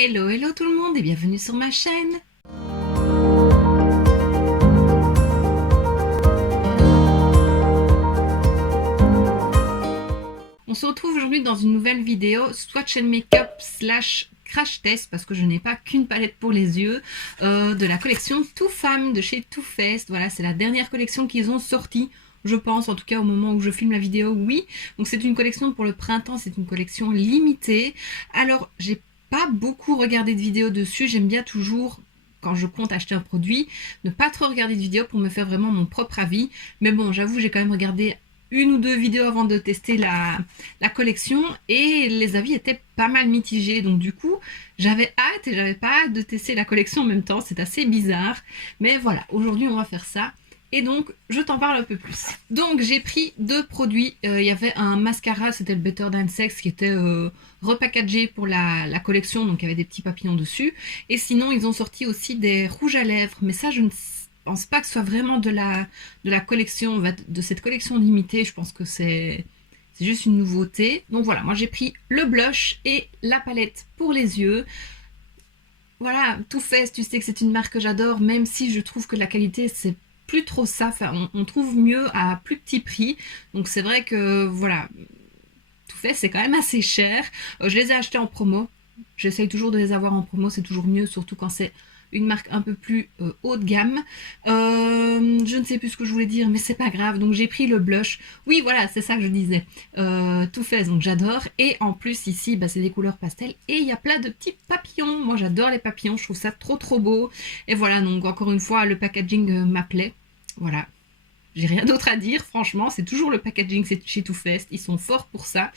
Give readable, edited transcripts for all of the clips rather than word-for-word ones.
Hello, hello tout le monde et bienvenue sur ma chaîne. On se retrouve aujourd'hui dans une nouvelle vidéo Swatch and Makeup slash crash test parce que je n'ai pas qu'une palette pour les yeux de la collection Too Femme de chez Too Faced. Voilà, c'est la dernière collection qu'ils ont sortie. Je pense, en tout cas au moment où je filme la vidéo, oui. Donc c'est une collection pour le printemps, c'est une collection limitée. Alors j'ai pas beaucoup regardé de vidéos dessus, j'aime bien toujours, quand je compte acheter un produit, ne pas trop regarder de vidéos pour me faire vraiment mon propre avis. Mais bon, j'avoue, j'ai quand même regardé une ou deux vidéos avant de tester la collection et les avis étaient pas mal mitigés. Donc du coup, j'avais hâte et j'avais pas hâte de tester la collection en même temps. C'est assez bizarre. Mais voilà, aujourd'hui on va faire ça. Et donc, je t'en parle un peu plus. Donc, j'ai pris deux produits. Il y avait un mascara, c'était le Better Than Sex, qui était repackagé pour la collection. Donc, il y avait des petits papillons dessus. Et sinon, ils ont sorti aussi des rouges à lèvres. Mais ça, je ne pense pas que ce soit vraiment de la collection, de cette collection limitée. Je pense que c'est juste une nouveauté. Donc voilà, moi j'ai pris le blush et la palette pour les yeux. Voilà, Too Faced, tu sais que c'est une marque que j'adore, même si je trouve que la qualité, c'est plus trop ça, enfin, on trouve mieux à plus petit prix, donc c'est vrai que voilà, Too Faced c'est quand même assez cher. Je les ai achetés en promo, j'essaye toujours de les avoir en promo, c'est toujours mieux, surtout quand c'est une marque un peu plus haut de gamme. Je ne sais plus ce que je voulais dire, mais c'est pas grave. Donc j'ai pris le blush. Oui, voilà, c'est ça que je disais. Too Faced, donc j'adore. Et en plus ici, bah, c'est des couleurs pastel et il y a plein de petits papillons. Moi j'adore les papillons, je trouve ça trop trop beau. Et voilà, donc encore une fois, le packaging m'appelait. Voilà. J'ai rien d'autre à dire, franchement, c'est toujours le packaging chez Too Faced, ils sont forts pour ça.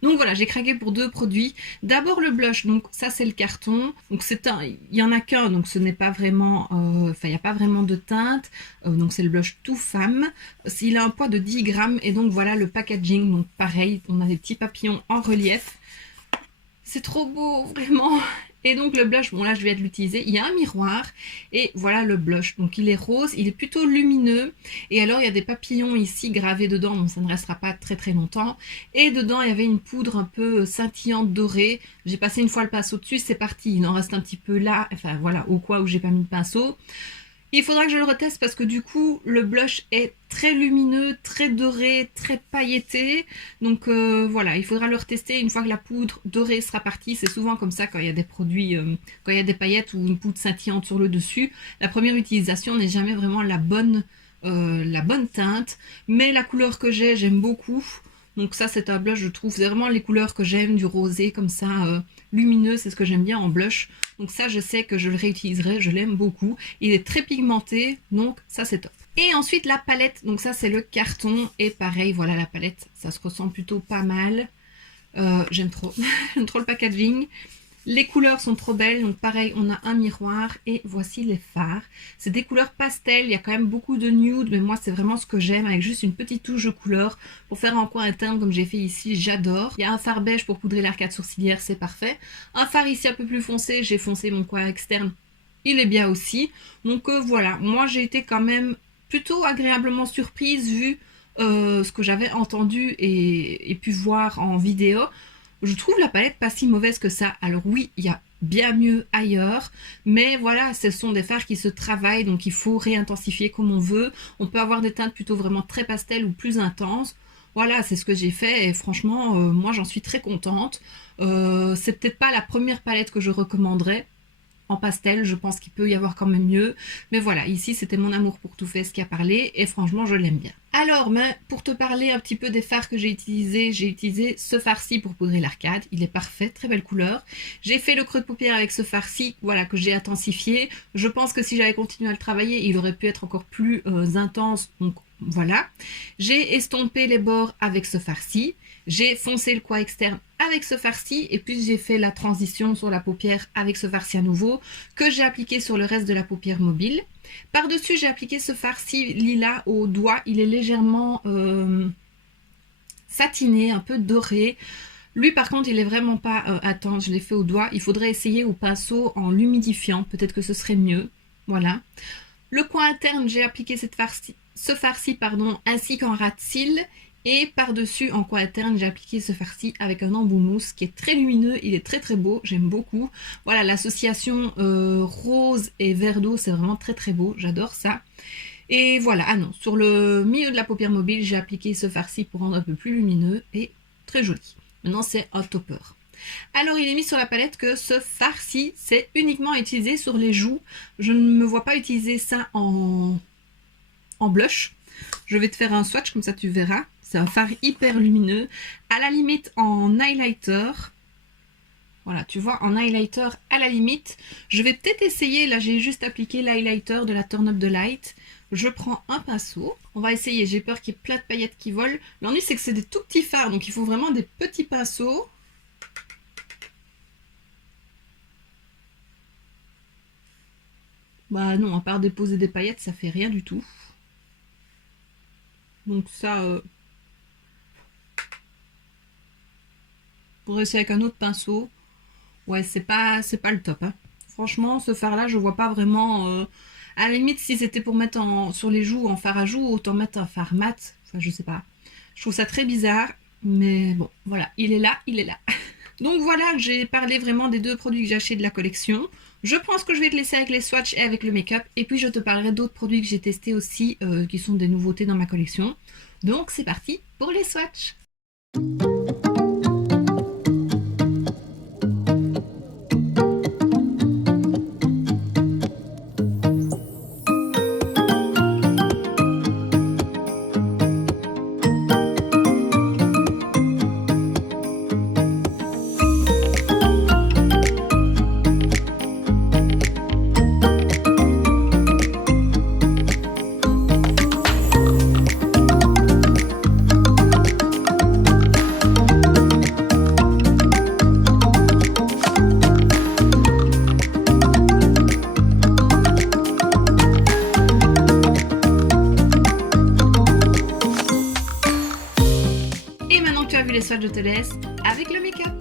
Donc voilà, j'ai craqué pour deux produits. D'abord le blush, donc ça c'est le carton. Donc il y en a qu'un, donc ce n'est pas vraiment, il n'y a pas vraiment de teinte. Donc c'est le blush Too Femme. Il a un poids de 10 grammes et donc voilà le packaging. Donc pareil, on a des petits papillons en relief. C'est trop beau, vraiment. Et donc le blush, bon là je vais l'utiliser, il y a un miroir et voilà le blush. Donc il est rose, il est plutôt lumineux et alors il y a des papillons ici gravés dedans, donc ça ne restera pas très très longtemps. Et dedans il y avait une poudre un peu scintillante dorée. J'ai passé une fois le pinceau dessus, c'est parti, il en reste un petit peu là, enfin voilà, au cas où j'ai pas mis de pinceau. Il faudra que je le reteste parce que du coup le blush est très lumineux, très doré, très pailleté. Donc voilà, il faudra le retester une fois que la poudre dorée sera partie. C'est souvent comme ça quand il y a des produits, quand il y a des paillettes ou une poudre scintillante sur le dessus. La première utilisation n'est jamais vraiment la bonne teinte. Mais la couleur que j'ai, j'aime beaucoup. Donc ça c'est un blush, je trouve vraiment les couleurs que j'aime, du rosé comme ça, lumineux, c'est ce que j'aime bien en blush. Donc ça je sais que je le réutiliserai, je l'aime beaucoup. Il est très pigmenté, donc ça c'est top. Et ensuite la palette, donc ça c'est le carton. Et pareil, voilà la palette, ça se ressent plutôt pas mal. J'aime trop, j'aime trop le packaging. Les couleurs sont trop belles, donc pareil, on a un miroir et voici les fards. C'est des couleurs pastel, il y a quand même beaucoup de nude, mais moi c'est vraiment ce que j'aime, avec juste une petite touche de couleur pour faire un coin interne comme j'ai fait ici, j'adore. Il y a un fard beige pour poudrer l'arcade sourcilière, c'est parfait. Un fard ici un peu plus foncé, j'ai foncé mon coin externe, il est bien aussi. Donc voilà, moi j'ai été quand même plutôt agréablement surprise vu ce que j'avais entendu et pu voir en vidéo. Je trouve la palette pas si mauvaise que ça. Alors oui, il y a bien mieux ailleurs, mais voilà, ce sont des fards qui se travaillent, donc il faut réintensifier comme on veut. On peut avoir des teintes plutôt vraiment très pastel ou plus intenses. Voilà, c'est ce que j'ai fait et franchement, moi j'en suis très contente. C'est peut-être pas la première palette que je recommanderais en pastel, je pense qu'il peut y avoir quand même mieux. Mais voilà, ici c'était mon amour pour Too Faced qui a parlé et franchement je l'aime bien. Alors, pour te parler un petit peu des fards que j'ai utilisé ce fard-ci pour poudrer l'arcade. Il est parfait, très belle couleur. J'ai fait le creux de paupière avec ce fard-ci, voilà, que j'ai intensifié. Je pense que si j'avais continué à le travailler, il aurait pu être encore plus intense. Donc voilà. J'ai estompé les bords avec ce fard-ci. J'ai foncé le coin externe avec ce fard-ci et puis j'ai fait la transition sur la paupière avec ce fard-ci à nouveau que j'ai appliqué sur le reste de la paupière mobile. Par-dessus, j'ai appliqué ce fard-ci lilas au doigt. Il est légèrement satiné, un peu doré. Lui, par contre, il est vraiment pas... attends, je l'ai fait au doigt. Il faudrait essayer au pinceau en l'humidifiant. Peut-être que ce serait mieux. Voilà. Le coin interne, j'ai appliqué ce fard-ci, ainsi qu'en ras de cils. Et par-dessus, en coin interne, j'ai appliqué ce farci avec un embout mousse qui est très lumineux, il est très très beau, j'aime beaucoup. Voilà, l'association rose et vert d'eau, c'est vraiment très très beau, j'adore ça. Et voilà, ah non, sur le milieu de la paupière mobile, j'ai appliqué ce farci pour rendre un peu plus lumineux et très joli. Maintenant, c'est un topper. Alors, il est mis sur la palette que ce farci, c'est uniquement utilisé sur les joues. Je ne me vois pas utiliser ça en blush. Je vais te faire un swatch, comme ça tu verras. C'est un fard hyper lumineux. À la limite, en highlighter. Voilà, tu vois, en highlighter, à la limite. Je vais peut-être essayer, là j'ai juste appliqué l'highlighter de la Turn Up the Light. Je prends un pinceau. On va essayer, j'ai peur qu'il y ait plein de paillettes qui volent. L'ennui, c'est que c'est des tout petits fards, donc il faut vraiment des petits pinceaux. Bah non, à part déposer des paillettes, ça fait rien du tout. Donc ça, pour essayer avec un autre pinceau, ouais, c'est pas le top. Hein. Franchement, ce fard-là, je vois pas vraiment... à la limite, si c'était pour mettre sur les joues, en fard à joues, autant mettre un fard mat. Enfin, je sais pas. Je trouve ça très bizarre. Mais bon, voilà, il est là, il est là. Donc voilà, j'ai parlé vraiment des deux produits que j'ai achetés de la collection. Je pense que je vais te laisser avec les swatchs et avec le make-up. Et puis je te parlerai d'autres produits que j'ai testés aussi, qui sont des nouveautés dans ma collection. Donc c'est parti pour les swatchs. Et maintenant que tu as vu les swatchs, je te laisse avec le make-up.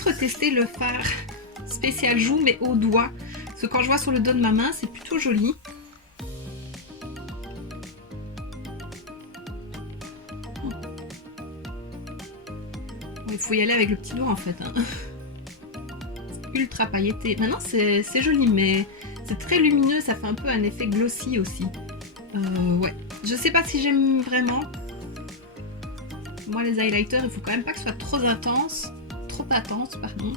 ensuite retesté le fard spécial joue mais au doigt. Parce que quand je vois sur le dos de ma main, c'est plutôt joli. Il faut y aller avec le petit doigt en fait. Hein. Ultra pailleté. Maintenant c'est joli mais c'est très lumineux, ça fait un peu un effet glossy aussi. Ouais, je sais pas si j'aime vraiment. Moi les highlighters, il faut quand même pas que ce soit trop intense, pardon.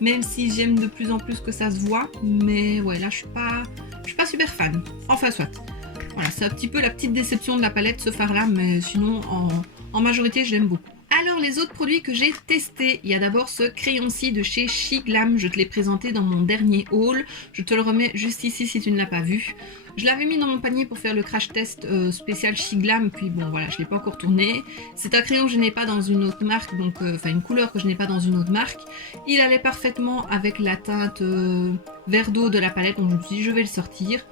Même si j'aime de plus en plus que ça se voit, mais ouais là je suis pas super fan. Enfin soit. Voilà, c'est un petit peu la petite déception de la palette ce fard là, mais sinon en majorité je l'aime beaucoup. Alors les autres produits que j'ai testés, il y a d'abord ce crayon-ci de chez Shiglam, je te l'ai présenté dans mon dernier haul, je te le remets juste ici si tu ne l'as pas vu. Je l'avais mis dans mon panier pour faire le crash test spécial Shiglam, puis bon voilà, je ne l'ai pas encore tourné. C'est un crayon que je n'ai pas dans une autre marque, donc enfin une couleur que je n'ai pas dans une autre marque. Il allait parfaitement avec la teinte vert d'eau de la palette, donc je me suis dit je vais le sortir.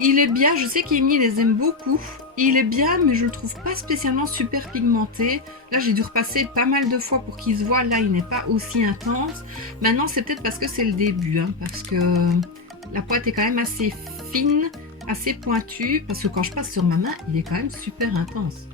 Il est bien, je sais qu'Amy les aime beaucoup. Il est bien, mais je le trouve pas spécialement super pigmenté. Là, j'ai dû repasser pas mal de fois pour qu'il se voit. Là, il n'est pas aussi intense. Maintenant, c'est peut-être parce que c'est le début, hein, parce que la pointe est quand même assez fine, assez pointue. Parce que quand je passe sur ma main, il est quand même super intense.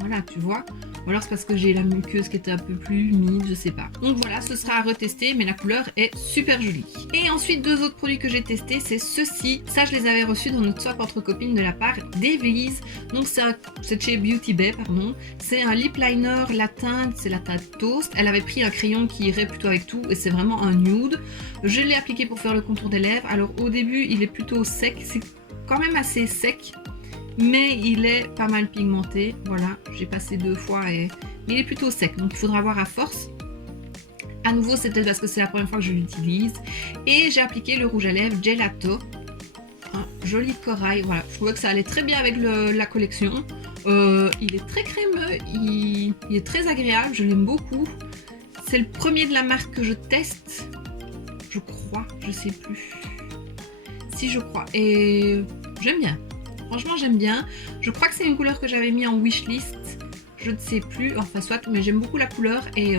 Voilà, tu vois. Ou alors c'est parce que j'ai la muqueuse qui était un peu plus humide, je sais pas. Donc voilà, ce sera à retester, mais la couleur est super jolie. Et ensuite, deux autres produits que j'ai testés, c'est ceux-ci. Ça, je les avais reçus dans notre swap entre copines de la part d'Evelise. Donc c'est chez Beauty Bay, pardon. C'est un lip liner, la teinte, c'est la teinte Toast. Elle avait pris un crayon qui irait plutôt avec tout, et c'est vraiment un nude. Je l'ai appliqué pour faire le contour des lèvres. Alors au début, il est plutôt sec, c'est quand même assez sec. Mais il est pas mal pigmenté, voilà, j'ai passé 2 fois mais il est plutôt sec, donc il faudra voir à force. À nouveau, c'est peut-être parce que c'est la première fois que je l'utilise. Et j'ai appliqué le rouge à lèvres Gelato, un joli corail, voilà, je trouvais que ça allait très bien avec la collection. Il est très crémeux, il est très agréable, je l'aime beaucoup. C'est le premier de la marque que je teste, je crois, je sais plus. Si je crois, et j'aime bien. Franchement, j'aime bien. Je crois que c'est une couleur que j'avais mis en wishlist. Je ne sais plus. Enfin, soit, mais j'aime beaucoup la couleur. Et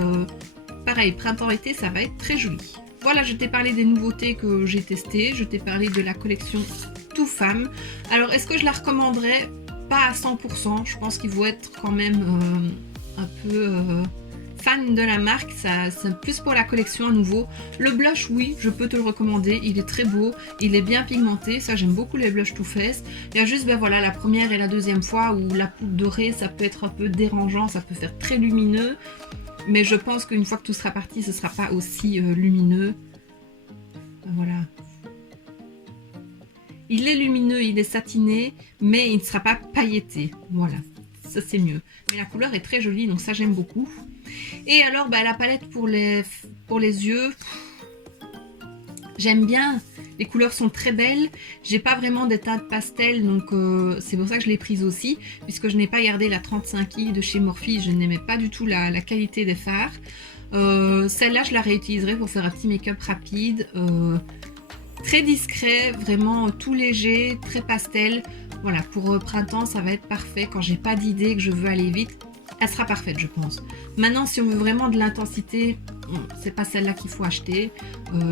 pareil, printemps-été, ça va être très joli. Voilà, je t'ai parlé des nouveautés que j'ai testées. Je t'ai parlé de la collection Too Femme. Alors, est-ce que je la recommanderais? Pas à 100%. Je pense qu'il faut être quand même un peu fan de la marque. C'est plus pour la collection à nouveau. Le blush, oui, je peux te le recommander. Il est très beau. Il est bien pigmenté. Ça, j'aime beaucoup les blushs Too Faced. Il y a juste, ben voilà, la première et la deuxième fois où la poudre dorée, ça peut être un peu dérangeant. Ça peut faire très lumineux. Mais je pense qu'une fois que tout sera parti, ce ne sera pas aussi lumineux. Voilà. Il est lumineux, il est satiné, mais il ne sera pas pailleté. Voilà, ça c'est mieux. Mais la couleur est très jolie, donc ça j'aime beaucoup. Et alors, bah, la palette pour les yeux, j'aime bien. Les couleurs sont très belles. J'ai pas vraiment des teintes pastel, donc c'est pour ça que je l'ai prise aussi, puisque je n'ai pas gardé la 35i de chez Morphe. Je n'aimais pas du tout la qualité des fards. Celle-là, je la réutiliserai pour faire un petit make-up rapide. Très discret, vraiment tout léger, très pastel. Voilà, pour printemps, ça va être parfait. Quand j'ai pas d'idée, que je veux aller vite, elle sera parfaite, je pense. Maintenant, si on veut vraiment de l'intensité, c'est pas celle-là qu'il faut acheter.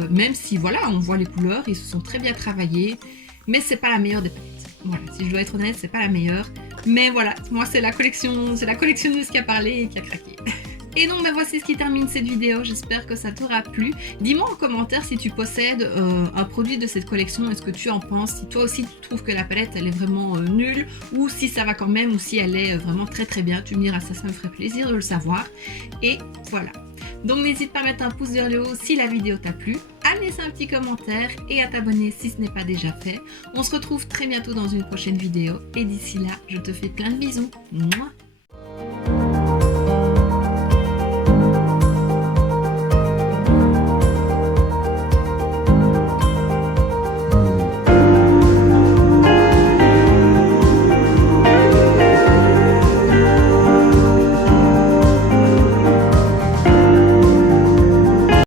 Même si, voilà, on voit les couleurs, ils se sont très bien travaillés. Mais c'est pas la meilleure des palettes. Voilà, si je dois être honnête, c'est pas la meilleure. Mais voilà, moi, c'est la collectionneuse qui a parlé et qui a craqué. Et donc, ben voici ce qui termine cette vidéo. J'espère que ça t'aura plu. Dis-moi en commentaire si tu possèdes un produit de cette collection. Est-ce que tu en penses? Si toi aussi tu trouves que la palette elle est vraiment nulle, ou si ça va quand même, ou si elle est vraiment très très bien. Tu me diras, ça me ferait plaisir de le savoir. Et voilà. Donc n'hésite pas à mettre un pouce vers le haut si la vidéo t'a plu, à laisser un petit commentaire et à t'abonner si ce n'est pas déjà fait. On se retrouve très bientôt dans une prochaine vidéo. Et d'ici là, je te fais plein de bisous. Mouah.